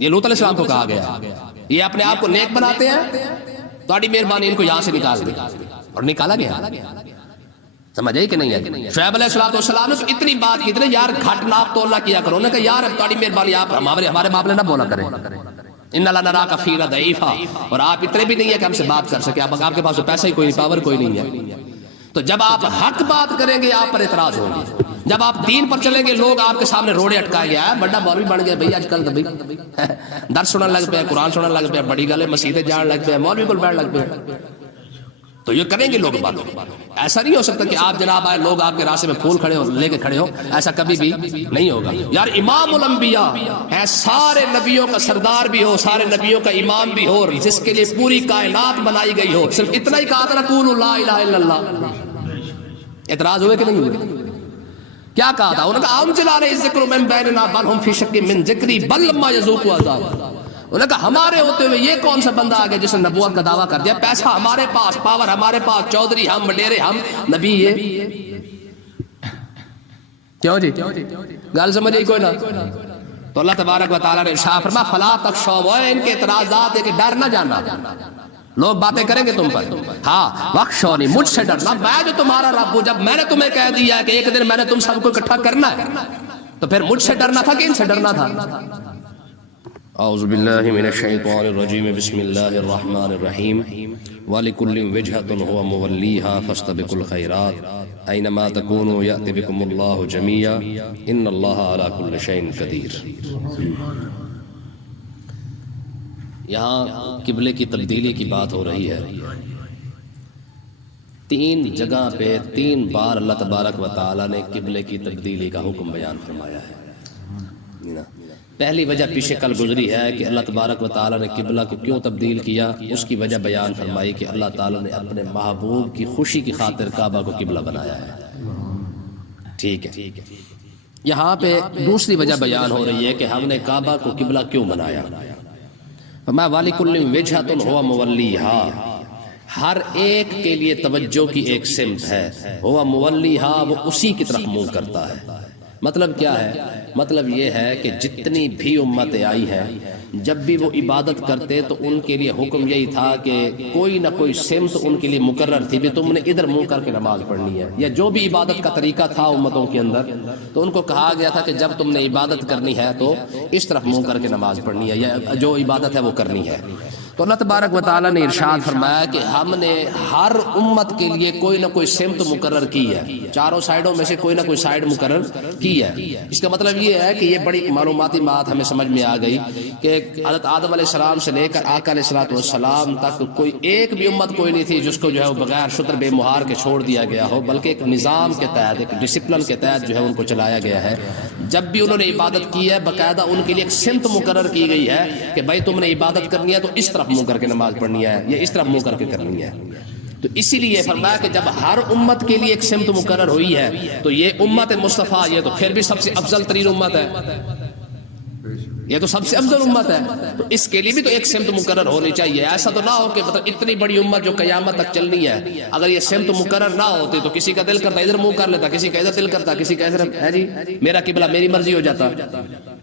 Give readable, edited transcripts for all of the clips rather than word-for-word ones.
یہ لوط علیہ السلام کو کہا گیا. یہ اپنے آپ کو نیک بناتے ہیں، تھوڑی مہربانی ان کو یہاں سے نکال دے، اور نکالا گیا. سمجھ آئی کہ نہیں ہے؟ شعیب علیہ السلام نے تو اتنی بات کی تھی نا، یار گھٹ ناپ تولنا کیا کرو. نے کہا یار تھوڑی مہربانی آپ ہمارے معاملے نہ بولا کریں. ان اللہ نراک فینا ضعیفا، اور آپ اتنے بھی نہیں ہے کہ ہم سے بات کر سکے. آپ کے پاس تو پیسہ ہی کوئی نہیں، پاور کوئی نہیں ہے. تو جب آپ حق بات کریں گے آپ پر اعتراض ہوگی. جب آپ دین پر چلیں گے لوگ آپ کے سامنے روڑے اٹکائے گیا ہے. بڑا مولوی بن گیا بھائی آج کل تو بھائی درس سنن لگ پیا، قرآن سنن لگ پیا، بڑی گل ہے مسیحے جان لگ پیا، مولوی کو بیٹھ لگ پیا. تو یہ کریں گے لوگ بات. ایسا نہیں ہو سکتا کہ آپ جناب آئے لوگ آپ کے راستے میں پھول کھڑے ہو لے کے کھڑے ہو، ایسا کبھی بھی نہیں ہوگا. یار امام الانبیاء ہے، سارے نبیوں کا سردار بھی ہو، سارے نبیوں کا امام بھی ہو، جس کے لیے پوری کائنات بنائی گئی ہو، صرف اتنا ہی کہا تھا قولوا لا الہ الا اللہ. اعتراض ہوئے کہ نہیں ہوئے؟ کیا کہا تھا؟ انہوں نے کہا انزل علیہ الذکر من بیننا بل ہم فی شک من ذکری بل لما یذوقوا عذاب. انہوں نے کہا ہمارے ہوتے ہوئے یہ کون سا بندہ آگیا جس نے نبوت کا دعویٰ کر دیا؟ پیسہ ہمارے پاس، پاور ہمارے پاس، چودھری ہم، وڈیرے ہم، نبی یہ. کیوں جی گل سمجھ آئی کوئی نہ؟ تو اللہ تبارک و تعالیٰ نے ارشاد فرمایا فلا تخشوا، ان کے اعتراضات ہے کہ ڈر نہ جانا. لوگ باتیں کریں گے تم پر، ہاں وخشونی، مجھ سے ڈرنا، میں جو تمہارا رب ہوں. جب میں نے تمہیں کہہ دیا ہے کہ ایک دن میں نے تم سب کو اکٹھا کرنا ہے، تو پھر مجھ سے ڈرنا تھا کہ ان سے ڈرنا تھا؟ اعوذ باللہ من الشیطان الرجیم، بسم اللہ الرحمن الرحیم. وَلِكُلٍّ وِجْهَةٌ هُوَ مُوَلِّيهَا فَاسْتَبِقُوا الْخَيْرَاتِ أَيْنَمَا تَكُونُوا يَأْتِ بِكُمُ اللَّهُ جَمِيعًا إِنَّ اللَّهَ عَلَى كُلِّ شَيْءٍ قَدِيرٌ. یہاں قبلے کی تبدیلی کی بات ہو رہی ہے. 3 جگہ پہ 3 بار اللہ تبارک و تعالیٰ نے قبلے کی تبدیلی کا حکم بیان فرمایا ہے. پہلی وجہ پیچھے کل گزری ہے کہ اللہ تبارک و تعالیٰ نے قبلہ کو کیوں تبدیل کیا، اس کی وجہ بیان فرمائی کہ اللہ تعالیٰ نے اپنے محبوب کی خوشی کی خاطر کعبہ کو قبلہ بنایا ہے. ٹھیک ہے. یہاں پہ دوسری وجہ بیان ہو رہی ہے کہ ہم نے کعبہ کو قبلہ کیوں بنایا. فرمایا وَلِكُلٍّ وِجْهَةٌ هُوَ مُوَلِّيهَا، ہر ایک کے لیے توجہ کی ایک سمت ہے. هُوَ مُوَلِّيهَا، وہ اسی کی طرف منہ کرتا ہے. مطلب کیا ہے؟ مطلب یہ ہے کہ جتنی بھی امتیں آئی ہیں، جب بھی وہ عبادت کرتے تو ان کے لیے حکم یہی تھا کہ کوئی نہ کوئی سمت ان کے لیے مقرر تھی، بھی تم نے ادھر منہ کر کے نماز پڑھنی ہے. یا جو بھی عبادت کا طریقہ تھا امتوں کے اندر، تو ان کو کہا گیا تھا کہ جب تم نے عبادت کرنی ہے تو اس طرف منہ کر کے نماز پڑھنی ہے، یا جو عبادت ہے وہ کرنی ہے. تو اللہ تبارک و تعالیٰ نے ارشاد فرمایا کہ ہم نے ہر امت کے لیے کوئی نہ کوئی سمت مقرر کی ہے، چاروں سائیڈوں میں سے کوئی نہ کوئی سائیڈ مقرر کی ہے. اس کا مطلب یہ ہے کہ یہ بڑی معلوماتی بات ہمیں سمجھ میں آ گئی کہ حضرت آدم علیہ السلام سے لے کر آقا علیہ السلام تک کوئی ایک بھی امت کوئی نہیں تھی جس کو جو ہے وہ بغیر شتر بے مہار کے چھوڑ دیا گیا ہو، بلکہ ایک نظام کے تحت، ایک ڈسپلن کے تحت جو ہے ان کو چلایا گیا ہے. جب بھی انہوں نے عبادت کی ہے باقاعدہ ان کے لیے ایک سمت مقرر کی گئی ہے کہ بھائی تم نے عبادت کرنی ہے تو اس طرف منہ کر کے نماز پڑھنی ہے، یا اس طرف منہ کر کے کرنی ہے. تو اسی لیے فرمایا کہ جب ہر امت کے لیے ایک سمت مقرر ہوئی ہے تو یہ امت مصطفیٰ، یہ تو پھر بھی سب سے افضل ترین امت ہے، یہ تو سب سے افضل امت ہے. تو اس کے لیے بھی تو ایک سمت مقرر ہونی چاہیے. ایسا تو نہ ہو کہ مطلب اتنی بڑی امت جو قیامت تک چلنی ہے، اگر یہ سمت مقرر نہ ہوتی تو کسی کا دل کرتا ادھر منہ کر لیتا، کسی کا ادھر دل کرتا، کسی کا ادھر ہے جی میرا قبلہ میری مرضی ہو جاتا،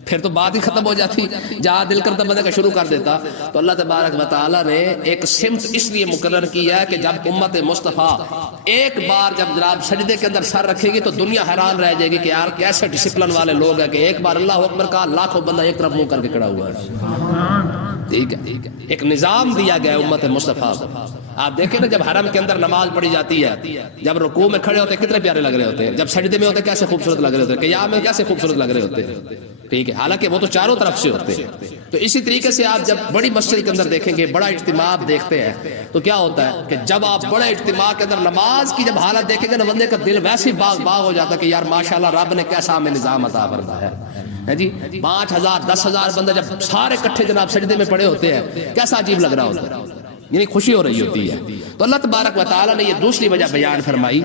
پھر تو بات ہی ختم ہو جاتی، جہاں دل کرتا بندے کا شروع کر دیتا. تو اللہ تبارک و تعالیٰ نے ایک سمت اس لیے مقرر کی ہے کہ جب امت مصطفیٰ ایک بار جب جناب سجدے کے اندر سر رکھے گی تو دنیا حیران رہ جائے گی کہ یار کیسے ڈسپلن والے لوگ ہیں کہ ایک بار اللہ اکبر کہا لاکھوں بندہ ایک طرف منہ کر کے کھڑا ہوا ہے. ٹھیک ہے، ایک نظام دیا گیا امت مصطفیٰ. آپ دیکھیں نا جب حرم کے اندر نماز پڑھی جاتی ہے، جب رکوع میں کھڑے ہوتے کتنے پیارے لگ رہے ہوتے ہیں، جب سجدے میں ہوتے کیسے خوبصورت لگ رہے ہوتے ہیں، قیام میں کیسے خوبصورت لگ رہے ہوتے ہیں. ٹھیک ہے، حالانکہ وہ تو چاروں طرف سے ہوتے ہیں. تو اسی طریقے سے آپ جب بڑی مسجد کے اندر دیکھیں گے، بڑا اجتماع آپ دیکھتے ہیں، تو کیا ہوتا ہے کہ جب آپ بڑے اجتماع کے اندر نماز کی جب حالت دیکھیں گے نا، بندے کا دل ویسے باغ باغ ہو جاتا ہے کہ یار ماشاءاللہ رب نے کیسا ہمیں نظام عطا فرمایا ہے جی. 5000 10,000 بندہ جب سارے کٹھے جناب سجدے میں پڑے ہوتے ہیں، کیسا عجیب لگ رہا ہوتا ہے، یعنی خوشی ہو رہی ہوتی ہے. تو اللہ تبارک و تعالیٰ نے یہ دوسری وجہ بیان فرمائی.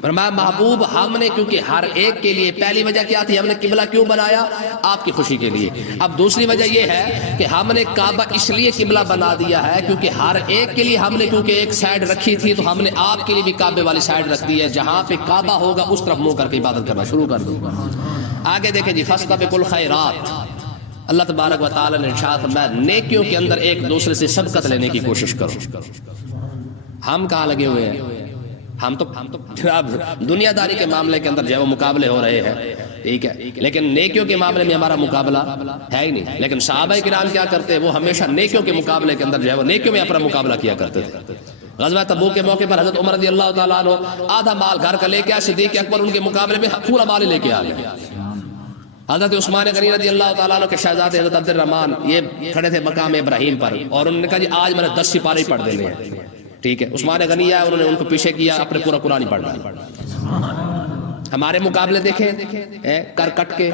فرمایا محبوب ہم نے کیونکہ ہر ایک کے لیے، پہلی وجہ کیا تھی، ہم نے قبلہ کیوں بنایا؟ آپ کی خوشی کے لیے. اب دوسری وجہ یہ ہے کہ ہم نے کعبہ اس لیے قبلہ بنا دیا ہے کیونکہ ہر ایک کے لیے ہم نے کیونکہ ایک سائیڈ رکھی تھی تو ہم نے آپ کے لیے بھی کعبے والی سائیڈ رکھ دی ہے، جہاں پہ کعبہ ہوگا اس طرف منہ کر کے عبادت کرنا شروع کر دوں گا. آگے دیکھیں جی فاستبقوا الخیرات، اللہ تبارک و تعالی نے ارشاد فرمایا نیکیوں کے اندر ایک دوسرے سے سبقت لینے کی کوشش کرو. ہم کہاں لگے ہوئے ہیں؟ ہم تو جناب دنیا داری کے معاملے کے اندر جو ہے وہ مقابلے ہو رہے ہیں، ٹھیک ہے، لیکن نیکیوں کے معاملے میں ہمارا مقابلہ ہے ہی نہیں. لیکن صحابہ کرام کیا کرتے؟ وہ ہمیشہ نیکیوں کے مقابلے کے اندر جو ہے وہ نیکیوں میں اپنا مقابلہ کیا کرتے تھے. غزوہ تبوک کے موقع پر حضرت عمر رضی اللہ تعالیٰ عنہ آدھا مال گھر کا لے کے آئے، صدیق اکبر ان کے مقابلے میں پورا مال لے کے آ گئے. حضرت عثمان غنی رضی اللہ تعالیٰ عنہ کے شہزادے حضرت عبد الرحمن یہ کھڑے تھے مقام ابراہیم پر، اور انہوں نے کہا جی آج میں نے 10 سپارے ہی پڑھ دینے ہیں، ٹھیک ہے. عثمان غنی آئے، انہوں نے ان کو پیچھے کیا، اپنے پورا قرآن ہی پڑھ ڈالا. ہمارے مقابلے دیکھیں کر کٹ کے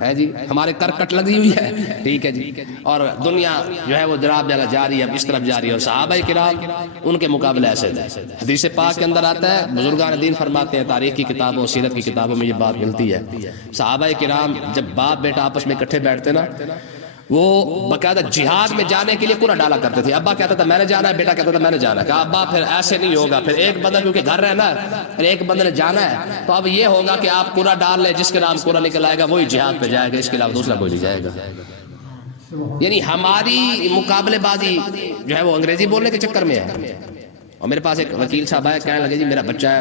ہے جی، ہمارے کر کٹ لگی ہوئی ہے، ٹھیک ہے جی، اور دنیا جو ہے وہ جناب جاری ہے، اس طرف جاری ہے. اور صحابہ کرام ان کے مقابلے ایسے تھے. حدیث پاک کے اندر آتا ہے، بزرگان دین فرماتے ہیں، تاریخ کی کتابوں سیرت کی کتابوں میں یہ بات ملتی ہے، صحابہ کرام جب باپ بیٹا آپس میں اکٹھے بیٹھتے نا، وہ باقاعدہ جہاد میں جانے کے لیے پورا ڈالا کرتے تھے. ابا کہتا تھا میں نے جانا ہے، بیٹا کہتا تھا میں نے جانا ہے. کہا ابا پھر ایسے نہیں ہوگا، پھر ایک بندہ کیونکہ گھر رہنا ہے، پھر ایک بندے نے جانا ہے، تو اب یہ ہوگا کہ آپ پورا ڈال لیں، جس کے نام پورا نکل آئے گا وہی جہاد پہ جائے گا، اس کے علاوہ دوسرا کوئی نہیں جائے گا. یعنی ہماری مقابلے بازی جو ہے وہ انگریزی بولنے کے چکر میں ہے. اور میرے پاس ایک وکیل صاحب آئے، کہنے لگے جی میرا بچہ ہے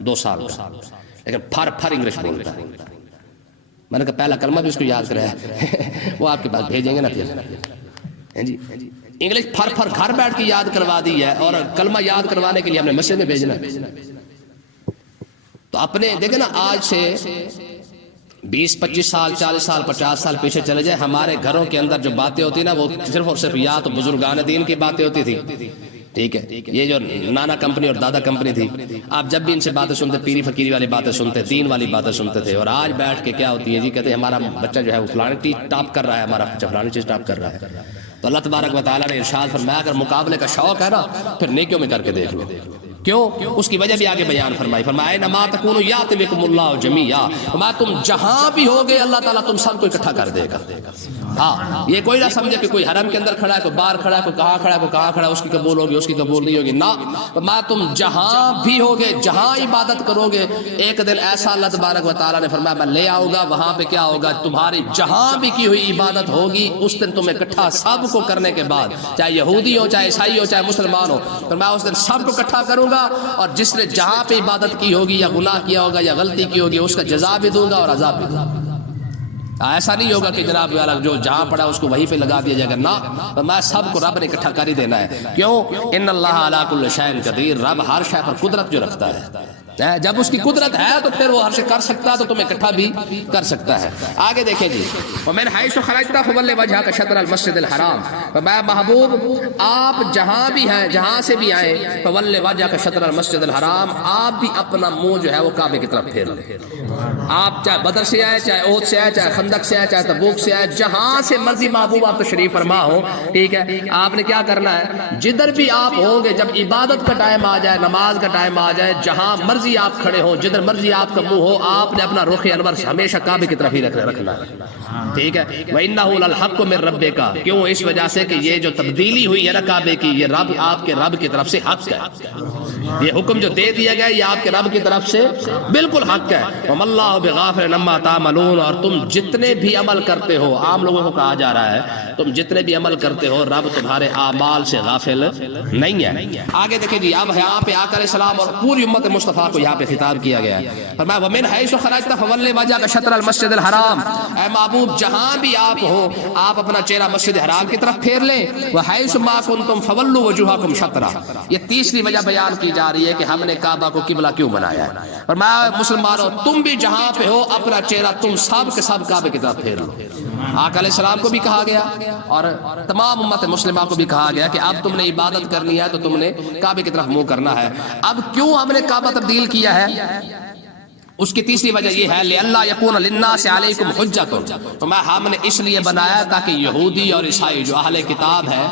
2 سال کا، لیکن پھر انگلش بولتا ہے. میں نے کہا پہلا کلمہ بھی اس کو یاد کرایا، وہ آپ کے پاس بھیجیں گے نا پھر جی. انگلش پھر گھر بیٹھ کے یاد کروا دی ہے، اور کلمہ یاد کروانے کے لیے ہم نے مسجد میں بھیجنا ہے. تو اپنے دیکھیں نا، آج سے 20-25 سال 40 سال 50 سال پیچھے چلے جائیں، ہمارے گھروں کے اندر جو باتیں ہوتی نا وہ صرف اور صرف یا تو بزرگان دین کی باتیں ہوتی تھی، ٹھیک ہے. یہ جو نانا کمپنی اور دادا کمپنی تھی، آپ جب بھی ان سے باتیں سنتے پیری فقیری والی باتیں سنتے، دین والی باتیں سنتے تھے. اور آج بیٹھ کے کیا ہوتی ہے جی، کہتے ہیں ہمارا بچہ جو ہے وہ فلانی چیز ٹاپ کر رہا ہے، ہمارا بچہ فلانی چیز ٹاپ کر رہا ہے. تو اللہ تبارک و تعالیٰ نے ارشاد فرمایا اگر مقابلے کا شوق ہے نا، پھر نیکیوں میں کر کے دیکھ لو. کیوں؟ اس کی وجہ بھی آگے بیان فرمائی. فرمایا اینما تکونوا یأتی بکم اللہ جمیعا، فرمایا تم جہاں بھی ہوگے اللہ تعالیٰ تم سب کو اکٹھا کر دے گا. ہاں، یہ کوئی نہ سمجھے کہ کوئی حرم کے اندر کھڑا ہے، کوئی باہر کھڑا ہے، کوئی کہاں کھڑا ہے، کوئی کہاں کھڑا ہے، اس کی قبول ہوگی، اس کی قبول نہیں ہوگی. نہ، فرمایا تم جہاں بھی ہوگے، جہاں عبادت کرو گے، ایک دن ایسا اللہ تبارک و تعالیٰ نے فرمایا میں لے آؤں گا، وہاں پہ کیا ہوگا، تمہاری جہاں بھی کی ہوئی عبادت ہوگی اس دن تم اکٹھا سب کو کرنے کے بعد، چاہے یہودی ہو، چاہے عیسائی ہو، چاہے مسلمان ہو، فرمایا اس دن سب کو اکٹھا کروں گا، اور جس نے جہاں پہ عبادت کی ہوگی یا گناہ کیا ہوگا یا غلطی کی ہوگی اس کا جزا بھی دوں گا اور عذاب بھی دوں گا. ایسا نہیں ہوگا کہ جناب جو جہاں پڑا اس کو وہیں پہ لگا دیا جائے گا. نہ، میں سب کو رب نے اکٹھا کر ہی دینا ہے. کیوں؟ ان اللہ علی کل شیء قدیر، رب ہر شے پر قدرت جو رکھتا ہے، جب اس کی قدرت ہے تو پھر وہ ہر سے کر سکتا ہے، تو تم اکٹھا بھی کر سکتا ہے. آگے دیکھیں جی، ومن حیث خرجت فول وجهک شطر المسجد الحرام، میں محبوب آپ جہاں بھی ہیں، جہاں سے بھی آئیں، فول وجهک شطر المسجد الحرام، آپ بھی اپنا منہ جو ہے وہ کعبے کی طرف پھیر لیں. آپ چاہے بدر سے آئے، چاہے احد سے آئے، چاہے خندق سے آئے، چاہے تبوک سے آئے، جہاں سے مرضی محبوب آپ تشریف فرما ہو، ٹھیک ہے. آپ نے کیا کرنا ہے، جدھر بھی آپ ہوں گے، جب عبادت کا ٹائم آ جائے، نماز کا ٹائم آ جائے، جہاں مرضی آپ کھڑے ہو، جدھر مرضی آپ کا منہ ہو، آپ نے اپنا رخ انور ہمیشہ کعبے کی طرف ہی رکھنا ہے، ٹھیک ہے. وَإِنَّهُ لَلْحَقُّ مِن رَبِّكَ، کیوں؟ اس وجہ سے کہ یہ جو تبدیلی ہوئی ہے نا کعبے کی، یہ رب آپ کے رب کی طرف سے حق ہے. یہ حکم جو دے دیا گیا یہ آپ کے رب کی طرف سے بالکل حق ہے. وَمَا اللَّهُ بِغَافِلٍ عَمَّا تَعْمَلُونَ، اور تم جتنے بھی عمل کرتے ہو، عام لوگوں کو کہا جا رہا ہے تم جتنے بھی عمل کرتے ہو رب تمہارے اعمال سے غافل نہیں ہے. آگے دیکھیں جی، اب یہاں پہ آقا علیہ السلام اور پوری امت مصطفیٰ کو یہاں پہ خطاب کیا گیا ہے. فرمایا وَمِنْ حَيْثُ خَرَجْتَ فَوَلِّ وَجْهَكَ شَطْرَ الْمَسْجِدِ الْحَرَامِ، اے محبوب جہاں بھی آپ ہو آپ اپنا چہرہ مسجد حرام کی طرف پھیر لیں. وَحَيْثُ مَا كُنْتُمْ فَوَلُّوا وُجُوهَكُمْ شَطْرَهُ، یہ تیسری وجہ بیان کی جا رہی ہے کہ ہم نے کعبہ کو قبلہ کیوں بنایا ہے. فرمایا مسلمانوں تم بھی جہاں پہ ہو اپنا چہرہ تم سب کے سب کعبے کی طرف پھیر لو. آقا علیہ السلام کو بھی کہا گیا اور تمام امت مسلمہ کو بھی کہا گیا کہ اب تم نے عبادت کرنی ہے تو تم نے کعبے کی طرف منہ کرنا ہے. اب کیوں ہم نے کعبہ تبدیل کیا ہے، اس کی تیسری وجہ یہ ہے لِأَلَّا يَكُونَ لِلنَّاسِ عَلَيْكُمْ حُجَّةٌ، تو میں ہم نے اس لیے بنایا تاکہ یہودی اور عیسائی جو اہل کتاب ہے،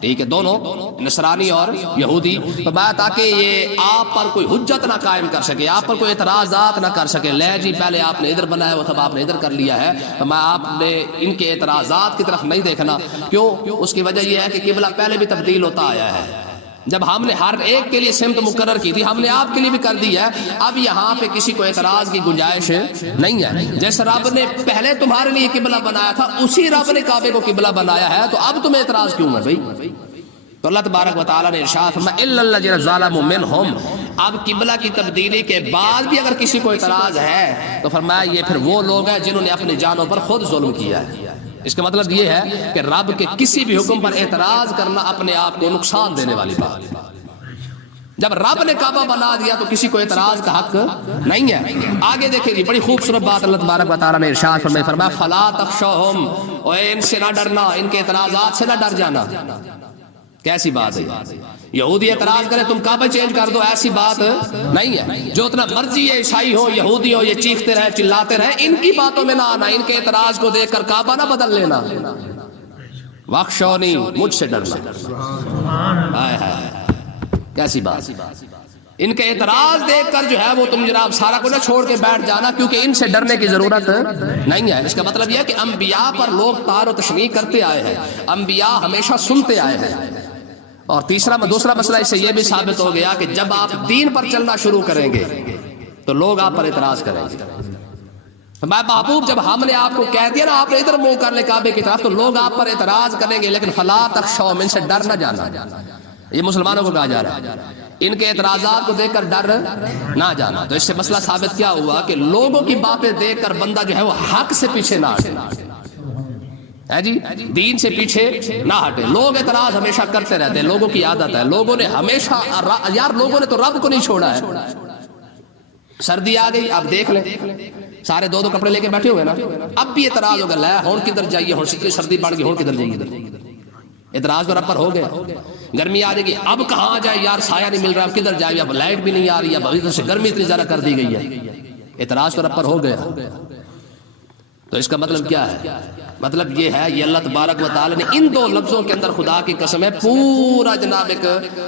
ٹھیک ہے، دونوں نصرانی اور یہودی، تو میں تاکہ یہ آپ پر کوئی حجت نہ قائم کر سکے، آپ پر کوئی اعتراضات نہ کر سکے. لے جی پہلے آپ نے ادھر بنایا وہ تب آپ نے ادھر کر لیا ہے، تو میں آپ نے ان کے اعتراضات کی طرف نہیں دیکھنا. کیوں؟ اس کی وجہ یہ ہے کہ قبلہ پہلے بھی تبدیل ہوتا آیا ہے، جب ہم نے ہر ایک کے لیے سمت مقرر کی تھی، ہم نے آپ کے لیے بھی کر دی ہے. اب یہاں پہ کسی کو اعتراض کی گنجائش نہیں ہے. جیسے رب نے پہلے تمہارے لیے قبلہ بنایا تھا، اسی رب نے کعبے کو قبلہ بنایا ہے، تو اب تمہیں اعتراض کیوں ہے بھائی؟ تو اللہ تبارک و تعالیٰ نے ارشاد فرمایا الا الذین ظلموا منہم. اب قبلہ کی تبدیلی کے بعد بھی اگر کسی کو اعتراض ہے تو فرمایا یہ پھر وہ لوگ ہیں جنہوں نے اپنی جانوں پر خود ظلم کیا ہے. اس کا مطلب یہ ہے کہ رب کے کسی بھی حکم پر اعتراض کرنا اپنے آپ کو نقصان دینے والی بات ہے. جب رب نے کعبہ بنا دیا تو کسی کو اعتراض کا حق نہیں ہے. آگے دیکھیں جی بڑی خوبصورت بات اللہ تبارک و تعالیٰ نے ارشاد فرمایا فلا تخشوہم، اور ان سے نہ ڈرنا، ان کے اعتراضات سے نہ ڈر جانا. کیسی بات ہے؟ یہودی اعتراض کرے تم کعبہ چینج کر دو، ایسی بات نہیں ہے. جو اتنا مرضی ہے عیسائی ہو یہودی ہو، یہ چیختے رہے چلاتے رہے، ان کی باتوں میں نہ آنا، ان کے اعتراض کو دیکھ کر کعبہ نہ بدل لینا. واخشونی، مجھ سے ڈرنا. کیسی بات! ان کے اعتراض دیکھ کر جو ہے وہ تم جناب سارا کو نہ چھوڑ کے بیٹھ جانا، کیونکہ ان سے ڈرنے کی ضرورت نہیں ہے. اس کا مطلب یہ ہے کہ انبیاء پر لوگ تار و تشنیع کرتے آئے ہیں، انبیاء ہمیشہ سنتے آئے ہیں. اور دوسرا مسئلہ اس سے یہ بھی ثابت ہو گیا کہ جب آپ دین پر چلنا شروع کریں گے تو لوگ آپ پر اعتراض کریں گے. میں محبوب جب ہم نے آپ کو کہہ دیا نا آپ نے ادھر منہ کر لے کعبے کی طرف، تو لوگ آپ پر اعتراض کریں گے، لیکن فلا تخشوہم، ان سے ڈر نہ جانا. یہ مسلمانوں کو کہا جا رہا ہے، ان کے اعتراضات کو دیکھ کر ڈر نہ جانا. تو اس سے مسئلہ ثابت کیا ہوا کہ لوگوں کی باتیں دیکھ کر بندہ جو ہے وہ حق سے پیچھے نہ ہٹے ہے جی، دین سے پیچھے نہ ہٹے. لوگ اعتراض ہمیشہ کرتے رہتے ہیں، لوگوں کی عادت ہے. لوگوں نے ہمیشہ یار لوگوں نے تو رب کو نہیں چھوڑا ہے. سردی آ گئی، اب دیکھ لیں سارے دو کپڑے لے کے بیٹھے ہوئے نا، اب بھی اعتراض ہوگا لے ہون کدھر جائیے، ہون سردی بڑھ گئی، ہون کدھر جائیے. اعتراض تو رب پر ہو گیا. گرمی آ جائے گی، اب کہاں جائے یار، سایہ نہیں مل رہا، اب کدھر جائے، اب لائٹ بھی نہیں آ رہی، اب ابھی سے گرمی اتنی زیادہ کر دی گئی ہے. اعتراض تو رب پر ہو گیا. تو اس کا مطلب کیا ہے؟ مطلب یہ ہے، یہ اللہ تبارک و تعالی نے ان دو لفظوں کے اندر خدا کی قسم ہے پورا جناب ایک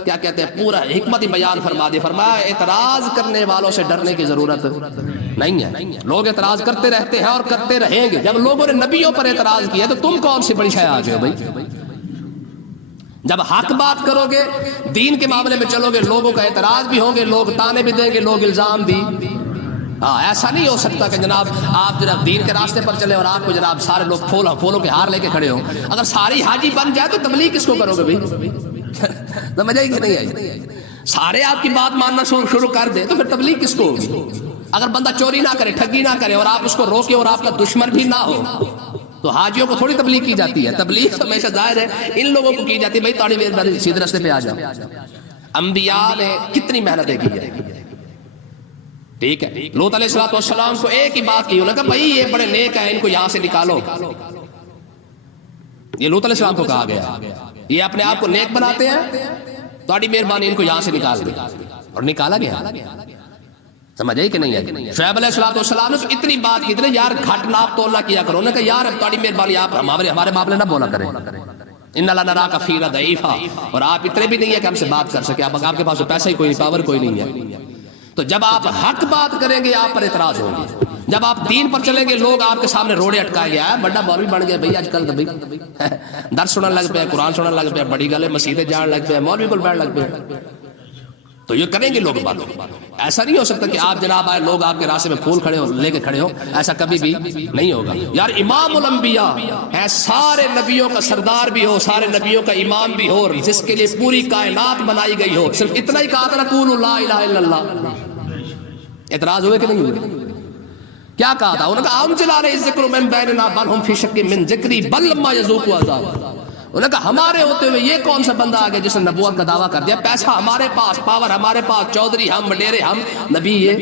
کیا کہتے ہیں پورا حکمت بیان فرما دی. فرمایا اعتراض کرنے والوں سے ڈرنے کی ضرورت نہیں ہے. لوگ اعتراض کرتے رہتے ہیں اور کرتے رہیں گے. جب لوگوں نے نبیوں پر اعتراض کیا تو تم کون سی بڑی شے آ گئے ہو بھائی؟ جب حق بات کرو گے، دین کے معاملے میں چلو گے، لوگوں کا اعتراض بھی ہوں گے، لوگ تانے بھی دیں گے، لوگ الزام بھی. ایسا نہیں ہو سکتا کہ جناب آپ جناب دین کے راستے پر چلے اور آپ کو جناب سارے لوگ پھولوں کے ہار لے کے کھڑے ہوں. اگر ساری حاجی بن جائے تو تبلیغ کس کو کرو گے بھائی؟ سمجھ آئی کہ نہیں آئی؟ سارے آپ کی بات ماننا شروع کر دیں تو پھر تبلیغ کس کو ہوگی؟ اگر بندہ چوری نہ کرے، ٹھگی نہ کرے، اور آپ اس کو روکے اور آپ کا دشمن بھی نہ ہو، تو حاجیوں کو تھوڑی تبلیغ کی جاتی ہے. تبلیغ ہمیشہ ظاہر ہے ان لوگوں کو کی جاتی ہے، بھائی تاڑی میرے سیدھے راستے پہ آ جاؤ. انبیاء نے کتنی محنتیں کی ہے. ٹھیک ہے، لوط علیہ السلام کو ایک ہی بات کی، انہوں نے کہا بھائی یہ بڑے نیک ہیں، ان کو یہاں سے نکالو. یہ لوط علیہ السلام کو کہا گیا، یہ اپنے آپ کو نیک بناتے ہیں، تاڑی مہربانی ان کو یہاں سے نکال دے. اور نکالا گیا. سمجھ آئی کہ نہیں ہے؟ شعیب علیہ السلام نے تو اتنی بات کی تھی، یار گھٹ ناپ تول نہ کیا کرو. انہوں نے کہا یار اب تاڑی مہربانی آپ ہمارے باپ نے نہ بولا کریں، ان اللہ نراک فینا ضعیفا، اور آپ اتنے بھی نہیں ہے کہ ہم سے بات کر سکے، آپ کے پاس پیسہ ہی کوئی نہیں، پاور کوئی نہیں ہے. تو جب آپ حق بات کریں گے آپ پر اعتراض ہوگی. جب آپ دین پر چلیں گے لوگ آپ کے سامنے روڑے اٹکائے گیا ہے. بڑا مولوی بن گیا بھائی آج کل، درس سنن لگ پہ، قرآن سنن لگ پہ، بڑی گل ہے مسیحے جان لگ پہ، مولوی کو بیٹھ لگ پہ. تو یہ کریں گے لوگ بات. ایسا نہیں ہو سکتا کہ آپ جناب آئے لوگ آپ کے راستے میں پھول کھڑے ہو لے کے کھڑے ہو، ایسا کبھی بھی نہیں ہوگا. یار امام الانبیاء ہے، سارے نبیوں کا سردار بھی ہو، سارے نبیوں کا امام بھی ہو، جس کے لیے پوری کائنات بنائی گئی ہو، صرف اتنا ہی کہا تھا قولوا لا الہ الا اللہ. اعتراض ہوئے کہ نہیں ہوئے؟ کیا کہا تھا؟ انہوں نے کہا انزل علیہ الذکر من بیننا بل ہم فی شک من ذکری بل لما یذوقوا عذاب. انہوں نے کہا ہمارے ہوتے ہوئے یہ کون سا بندہ آگے جس نے نبوت کا دعویٰ کر دیا، پیسہ ہمارے پاس، پاور ہمارے پاس، چودھری ہم، وڈیرے ہم، نبی یہ.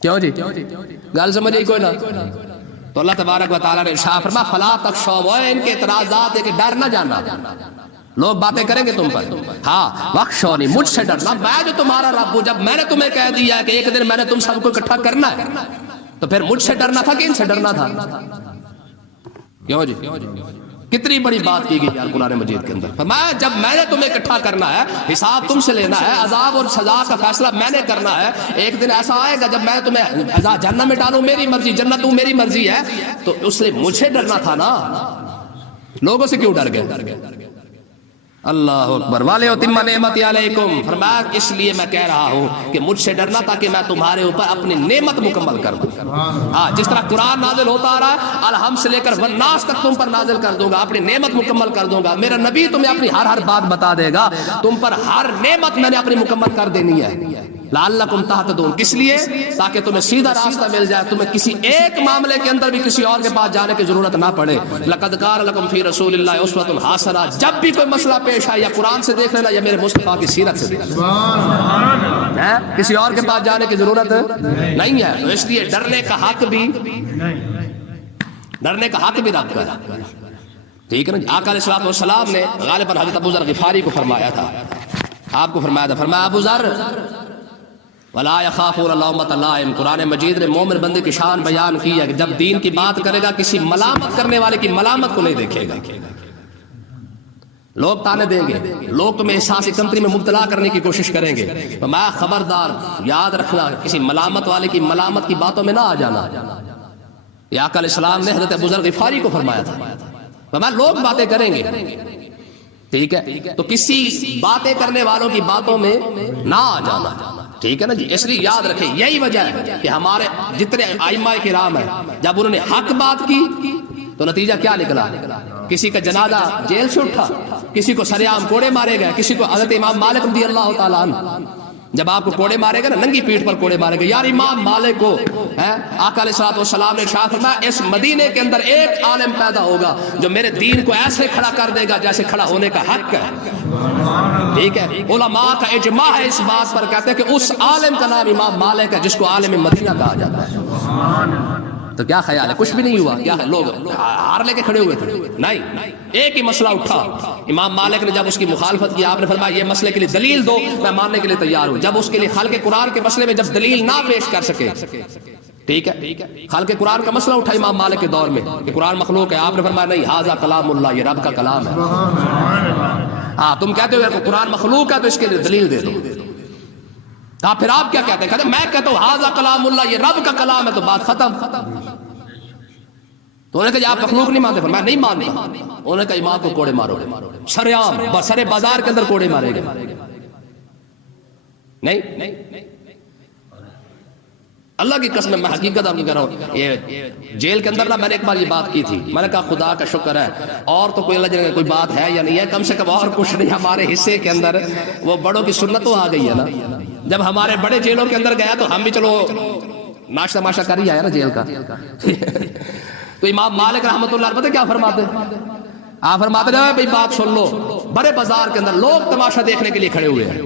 کیوں جی گل سمجھ آئی کوئی نہ؟ تو اللہ تبارک و تعالیٰ نے ارشاد فرمایا فلا تخشوہم، ان کے اعتراضات ہے کہ ڈر نہ جانا. لوگ باتیں کریں گے تم پر، ہاں واخشونی، مجھ سے ڈرنا، میں جو تمہارا رب ہوں. جب میں نے تمہیں کہہ دیا کہ ایک دن میں نے تم سب کو اکٹھا کرنا ہے، تو پھر مجھ سے ڈرنا تھا کہ ان سے ڈرنا تھا؟ کیوں جی؟ کتنی بڑی بات کی گئی یار قرآن مجید کے اندر. فرمایا جب میں نے تمہیں اکٹھا کرنا ہے، حساب تم سے لینا ہے، عذاب اور سزا کا فیصلہ میں نے کرنا ہے. ایک دن ایسا آئے گا جب میں تمہیں جنت میں ڈالوں، میری مرضی، جنت تو میری مرضی ہے. تو اس لیے مجھے ڈرنا تھا نا. لوگوں سے کیوں ڈر گئے؟ اللہ اکبر والے تم نعمت علیکم، فرمایا اس لیے میں کہہ رہا ہوں کہ مجھ سے ڈرنا تاکہ میں تمہارے اوپر اپنی نعمت مکمل کر دوں. ہاں جس طرح قرآن نازل ہوتا آ رہا ہے الحمد سے لے کر والناس تک تم پر نازل کر دوں گا، اپنی نعمت مکمل کر دوں گا. میرا نبی تمہیں اپنی ہر بات بتا دے گا، تم پر ہر نعمت میں نے اپنی مکمل کر دینی ہے. لعلکم تہتدون، کس لیے؟ تاکہ تمہیں سیدھا راستہ مل جائے، تمہیں کسی ایک معاملے کے اندر بھی کسی اور کے پاس جانے کی ضرورت نہ پڑے. لقد کان لکم فی رسول اللہ اسوۃ حسنہ، جب بھی کوئی مسئلہ پیش آئے یا قرآن سے دیکھ لینا یا میرے مصطفیٰ کی سیرت سے دیکھ لینا، کسی اور کے پاس جانے کی ضرورت نہیں ہے. تو اس لیے ڈرنے کا حق بھی رب کا ہے. ٹھیک ہے نا. آقا علیہ الصلوۃ والسلام نے غالباً حضرت ابو ذر غفاری کو فرمایا تھا، آپ کو فرمایا تھا، فرمایا ابو ذر وَلَا يَخَافُونَ لَوْمَةَ لَائِمٍ. قرآن مجید نے مومن بندے کی شان بیان کی ہے کہ جب دین کی بات کرے گا کسی ملامت کرنے والے کی ملامت کو نہیں دیکھے گا. لوگ تانے دیں گے، لوگ تمہیں احساس کمتری میں مبتلا کرنے کی کوشش کریں گے، میں خبردار یاد رکھنا کسی ملامت والے کی ملامت کی باتوں میں نہ آ جانا. یہ آقا علیہ السلام نے حضرت ابو ذر غفاری کو فرمایا تھا. لوگ باتیں کریں گے، ٹھیک ہے، تو کسی باتیں کرنے والوں کی باتوں میں نہ آ جانا. ٹھیک ہے نا جی. اس لیے یاد رکھیں یہی وجہ ہے کہ ہمارے جتنے ائمہ کرام ہیں جب انہوں نے حق بات کی تو نتیجہ کیا نکلا؟ کسی کا جنازہ جیل سے اٹھا، کسی کو سریعام کوڑے مارے گئے، کسی کو حضرت امام مالک رضی اللہ تعالیٰ عنہ جب آپ کو کوڑے مارے گا نا ننگی پیٹھ پر کوڑے مارے گا. یار امام مالک کو آقا علیہ الصلوۃ والسلام نے ارشاد فرمایا اس مدینے کے اندر ایک عالم پیدا ہوگا جو میرے دین کو ایسے کھڑا کر دے گا جیسے کھڑا ہونے کا حق ہے. ٹھیک ہے. علماء کا اجماع ہے اس بات پر، کہتے ہیں کہ اس عالم کا نام امام مالک ہے جس کو عالم مدینہ کہا جاتا ہے. تو کیا خیال ہے؟ کچھ بھی نہیں ہوا. کیا ہے؟ لوگ ہار لے کے کھڑے ہوئے تھے؟ نہیں، ایک ہی مسئلہ اٹھا. امام مالک نے جب اس کی مخالفت کی آپ نے فرمایا یہ مسئلے کے لیے دلیل دو، میں ماننے کے لیے تیار ہوں. جب اس کے لیے خلق قرآن کے مسئلے میں جب دلیل نہ پیش کر سکے، ٹھیک ہے، خلق قرآن کا مسئلہ اٹھا امام مالک کے دور میں کہ قرآن مخلوق ہے، آپ نے فرمایا نہیں، ھذا کلام اللہ، یہ رب کا کلام ہے. ہاں تم کہتے ہو کہ قرآن مخلوق ہے تو اس کے لیے دلیل دے دو. پھر آپ کیا کہتے ہیں؟ کہتے ہیں میں کہتا ہوں ھذا کلام اللہ، یہ رب کا کلام ہے، تو بات ختم. تو انہوں نے کہا آپ مخلوق نہیں مانتے؟ میں نہیں مانتا. انہوں نے کہا امام کو کوڑے مارو، سریعام سرے بازار کے اندر کوڑے مارے گئے. نہیں، اللہ کی قسم میں حقیقت آپ کی کہہ رہا ہوں. یہ جیل کے اندر نا میں نے ایک بار یہ بات کی تھی، میں نے کہا خدا کا شکر ہے اور تو کوئی اللہ جل کوئی بات ہے یا نہیں ہے، کم سے کم اور کچھ نہیں ہمارے حصے کے اندر وہ بڑوں کی سنت تو آ گئی ہے نا. جب ہمارے بڑے جیلوں کے اندر گیا تو ہم بھی چلو ناشتہ ماشتہ کر ہی آیا نا جیل کا. تو امام مالک رحمۃ اللہ علیہ پتہ کیا فرماتے؟ آپ فرماتے ہیں بھائی بات سن لو، بڑے بازار کے اندر لوگ تماشا دیکھنے کے لیے کھڑے ہوئے ہیں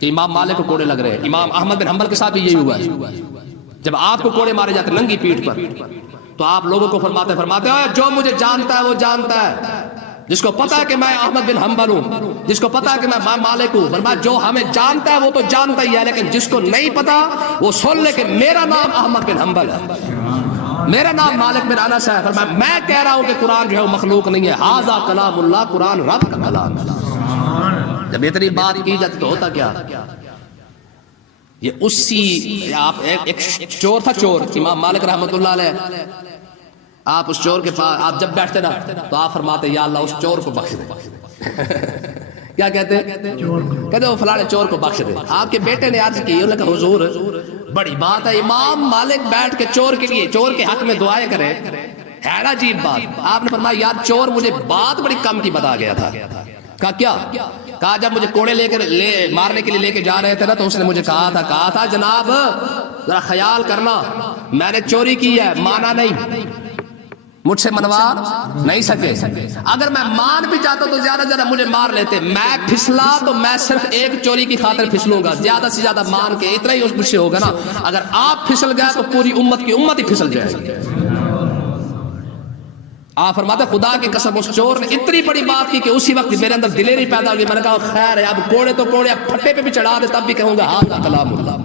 کہ امام مالک کو کوڑے لگ رہے ہیں. امام احمد بن حنبل کے ساتھ بھی یہی ہوا ہے. جب آپ کو کوڑے مارے جاتے ننگی پیٹھ پر تو آپ لوگوں کو فرماتے ہیں جو مجھے جانتا ہے وہ جانتا ہے، جس کو پتا ہے کہ میں احمد بن حنبل ہوں، جس کو پتا ہے کہ میں امام مالک ہوں. فرمایا جو ہمیں جانتا ہے وہ تو جانتا ہی ہے، لیکن جس کو نہیں پتا وہ سن لے کہ میرا نام احمد بن حنبل ہے، میرا نام مالک بن انس ہے. فرمایا میں کہہ رہا ہوں کہ قرآن جو ہے وہ مخلوق نہیں ہے، ھذا کلام اللہ، قرآن رب کا کلام ہے. جب اتنی بات کی جاتی تو ہوتا کیا؟ یہ اسی آپ ایک چور تھا، چور امام مالک رحمۃ اللہ علیہ، آپ اس چور کے پاس آپ جب بیٹھتے نا تو آپ فرماتے یا اللہ اس چور کو بخش دے. کیا کہتے؟ کہتے وہ فلاں چور کو بخش دے. آپ کے بیٹے نے عرض کی، انہوں نے کہا حضور بڑی بات ہے امام مالک بیٹھ کے چور کے لیے چور کے حق میں دعائیں کرے، ہے نا عجیب بات. آپ نے فرمایا یار چور مجھے بات بڑی کم کی بتا گیا تھا. کہا کیا؟ کہا جب مجھے کوڑے مارنے کے لیے لے کے جا رہے تھے نا تو اس نے مجھے کہا تھا جناب ذرا خیال کرنا میں نے چوری کی ہے، مانا نہیں، مجھ سے منوا نہیں سکے. اگر میں مان بھی چاہتا تو زیادہ زیادہ مجھے مار لیتے. میں پھسلا تو میں صرف ایک چوری کی خاطر پھسلوں گا، زیادہ سے زیادہ مان کے اتنا ہی اس مجھ سے ہوگا نا. اگر آپ پھسل گئے تو پوری امت کی امت ہی پھسل جائے گی. آپ فرماتے خدا کی قسم اس چور نے اتنی بڑی بات کی کہ اسی وقت میرے اندر دلیری پیدا ہوئی. میں نے کہا خیر ہے اب کوڑے تو کوڑے، اب پھٹے پہ بھی چڑھا دے تب بھی کہوں گا ھذا کلام اللہ.